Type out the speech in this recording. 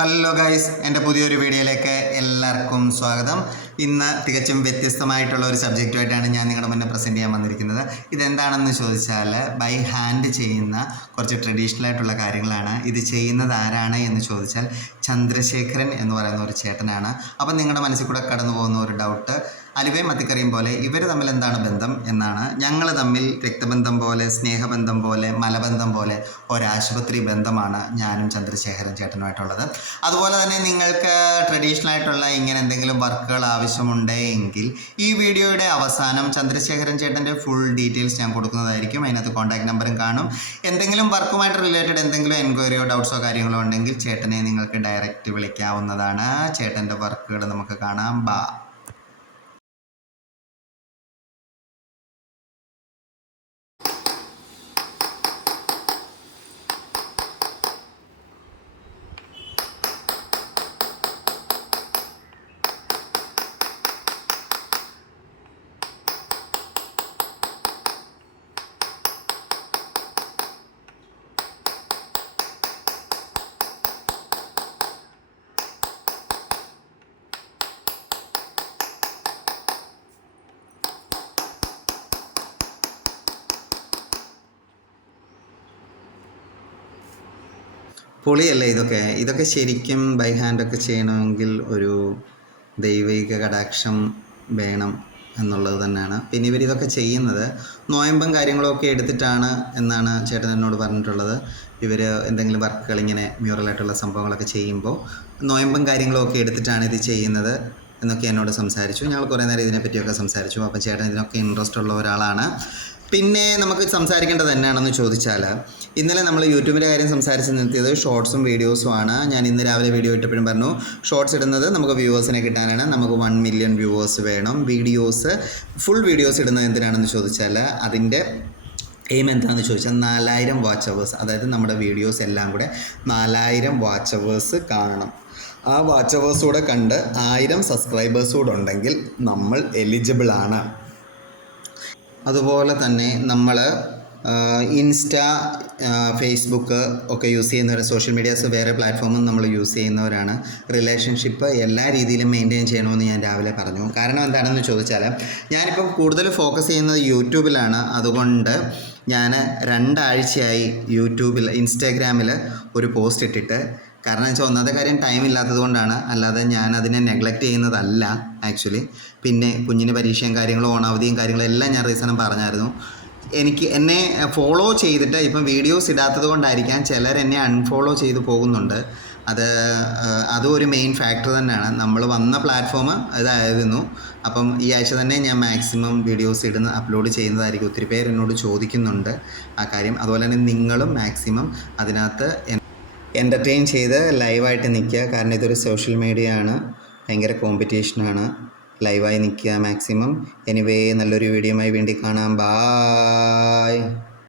Hello guys, എൻ്റെ പുതിയൊരു വീഡിയോയിലേക്ക് എല്ലാവർക്കും സ്വാഗതം. ഇന്ന് തികച്ചും വ്യത്യസ്തമായിട്ടുള്ള ഒരു സബ്ജക്റ്റുമായിട്ടാണ് ഞാൻ നിങ്ങളുടെ മുന്നേ പ്രസൻറ്റ് ചെയ്യാൻ വന്നിരിക്കുന്നത്. ഇതെന്താണെന്ന് ചോദിച്ചാൽ ബൈ ഹാൻഡ് ചെയ്യുന്ന കുറച്ച് ട്രഡീഷണൽ ആയിട്ടുള്ള കാര്യങ്ങളാണ്. ഇത് ചെയ്യുന്നത് ആരാണ് എന്ന് ചോദിച്ചാൽ ചന്ദ്രശേഖരൻ എന്ന് പറയുന്ന ഒരു ചേട്ടനാണ്. അപ്പം നിങ്ങളുടെ മനസ്സിൽ കൂടെ കടന്നു പോകുന്ന ഒരു ഡൗട്ട്, അലുവയും മത്തിക്കറിയും പോലെ ഇവർ തമ്മിൽ എന്താണ് ബന്ധം എന്നാണ്. ഞങ്ങൾ തമ്മിൽ രക്തബന്ധം പോലെ, സ്നേഹബന്ധം പോലെ, മലബന്ധം പോലെ ഒരാശുപത്രി ബന്ധമാണ് ഞാനും ചന്ദ്രശേഖരൻ ചേട്ടനുമായിട്ടുള്ളത്. അതുപോലെ തന്നെ നിങ്ങൾക്ക് ട്രഡീഷണൽ ആയിട്ടുള്ള ഇങ്ങനെ എന്തെങ്കിലും വർക്കുകൾ ആവശ്യമുണ്ടെങ്കിൽ ഈ വീഡിയോയുടെ അവസാനം ചന്ദ്രശേഖരൻ ചേട്ടൻ്റെ ഫുൾ ഡീറ്റെയിൽസ് ഞാൻ കൊടുക്കുന്നതായിരിക്കും. അതിനകത്ത് കോൺടാക്ട് നമ്പറും കാണും. എന്തെങ്കിലും വർക്കുമായിട്ട് റിലേറ്റഡ് എന്തെങ്കിലും എൻക്വയറിയോ ഡൗട്ട്സോ കാര്യങ്ങളോ ഉണ്ടെങ്കിൽ ചേട്ടനെ നിങ്ങൾക്ക് ഡയറക്റ്റ് വിളിക്കാവുന്നതാണ്. ചേട്ടൻ്റെ വർക്കുകൾ നമുക്ക് കാണാം. ബാ. പൊളിയല്ലേ ഇതൊക്കെ ശരിക്കും ബൈ ഹാൻഡൊക്കെ ചെയ്യണമെങ്കിൽ ഒരു ദൈവിക കടാക്ഷം വേണം എന്നുള്ളത് തന്നെയാണ്. പിന്നെ ഇവരിതൊക്കെ ചെയ്യുന്നത് നോയമ്പും കാര്യങ്ങളൊക്കെ എടുത്തിട്ടാണ് എന്നാണ് ചേട്ടൻ എന്നോട് പറഞ്ഞിട്ടുള്ളത്. ഇവർ എന്തെങ്കിലും വർക്കുകൾ ഇങ്ങനെ മ്യൂറലായിട്ടുള്ള സംഭവങ്ങളൊക്കെ ചെയ്യുമ്പോൾ നോയമ്പും കാര്യങ്ങളൊക്കെ എടുത്തിട്ടാണ് ഇത് ചെയ്യുന്നത് എന്നൊക്കെ എന്നോട് സംസാരിച്ചു. ഞങ്ങൾ കുറേ നേരം ഇതിനെപ്പറ്റിയൊക്കെ സംസാരിച്ചു. അപ്പം ചേട്ടൻ ഇതിനൊക്കെ ഇൻട്രസ്റ്റ് ഉള്ള ഒരാളാണ്. പിന്നെ നമുക്ക് സംസാരിക്കേണ്ടത് എന്നാണെന്ന് ചോദിച്ചാൽ, ഇന്നലെ നമ്മൾ യൂട്യൂബിൻ്റെ കാര്യം സംസാരിച്ച് നിർത്തിയത് ഷോർട്സും വീഡിയോസും ആണ്. ഞാൻ ഇന്ന് രാവിലെ വീഡിയോ ഇട്ടപ്പോഴും പറഞ്ഞു, ഷോർട്സ് ഇടുന്നത് നമുക്ക് വ്യൂവേഴ്സിനെ കിട്ടാനാണ്. നമുക്ക് 1 മില്യൺ വ്യൂവേഴ്സ് വേണം. ഫുൾ വീഡിയോസ് ഇടുന്നത് എന്തിനാണെന്ന് ചോദിച്ചാൽ അതിൻ്റെ എയിം എന്താണെന്ന് ചോദിച്ചാൽ 4000 വാച്ച് അവേഴ്സ്, അതായത് നമ്മുടെ വീഡിയോസ് എല്ലാം കൂടെ 4000 വാച്ച് അവേഴ്സ് കാണണം. ആ വാച്ച് അവേഴ്സ് കൂടെ കണ്ട് 1000 സബ്സ്ക്രൈബേഴ്സ് കൂടെ ഉണ്ടെങ്കിൽ നമ്മൾ എലിജിബിളാണ്. അതുപോലെ തന്നെ നമ്മൾ ഇൻസ്റ്റ, ഫേസ്ബുക്ക് ഒക്കെ യൂസ് ചെയ്യുന്നവർ, സോഷ്യൽ മീഡിയാസ് വേറെ പ്ലാറ്റ്ഫോമും നമ്മൾ യൂസ് ചെയ്യുന്നവരാണ്. റിലേഷൻഷിപ്പ് എല്ലാ രീതിയിലും മെയിൻറ്റെയിൻ ചെയ്യണമെന്ന് ഞാൻ രാവിലെ പറഞ്ഞു. കാരണം എന്താണെന്ന് ചോദിച്ചാൽ, ഞാനിപ്പം കൂടുതൽ ഫോക്കസ് ചെയ്യുന്നത് യൂട്യൂബിലാണ്. അതുകൊണ്ട് ഞാൻ 2 ആഴ്ചയായി ഇൻസ്റ്റാഗ്രാമിൽ ഒരു പോസ്റ്റ് ഇട്ടിട്ട്. കാരണം വെച്ചാൽ ഒന്നാമത്തെ കാര്യം ടൈം ഇല്ലാത്തത് കൊണ്ടാണ്, അല്ലാതെ ഞാൻ അതിനെ നെഗ്ലക്റ്റ് ചെയ്യുന്നതല്ല ആക്ച്വലി. പിന്നെ കുഞ്ഞിന് പരീക്ഷയും കാര്യങ്ങളും ഓണാവധിയും കാര്യങ്ങളും എല്ലാം ഞാൻ റീസണും പറഞ്ഞായിരുന്നു. എന്നെ ഫോളോ ചെയ്തിട്ട് ഇപ്പം വീഡിയോസ് ഇടാത്തത് കൊണ്ടായിരിക്കാം ചിലർ എന്നെ അൺഫോളോ ചെയ്ത് പോകുന്നുണ്ട്. അതും ഒരു മെയിൻ ഫാക്ടർ തന്നെയാണ്. നമ്മൾ വന്ന പ്ലാറ്റ്ഫോം ഇതായിരുന്നു. അപ്പം ഈ ആഴ്ച തന്നെ ഞാൻ മാക്സിമം വീഡിയോസ് അപ്ലോഡ് ചെയ്യുന്നതായിരിക്കും. ഒത്തിരി പേര് എന്നോട് ചോദിക്കുന്നുണ്ട് ആ കാര്യം. അതുപോലെ തന്നെ നിങ്ങളും മാക്സിമം അതിനകത്ത് എൻ്റർടൈൻ ചെയ്ത് ലൈവായിട്ട് നിൽക്കുക. കാരണം ഇതൊരു സോഷ്യൽ മീഡിയ ആണ്, ഭയങ്കര കോമ്പറ്റീഷനാണ്. ലൈവായി നിൽക്കുക മാക്സിമം. എനിവേ, നല്ലൊരു വീഡിയോയുമായി വേണ്ടി കാണാം. ബായ്.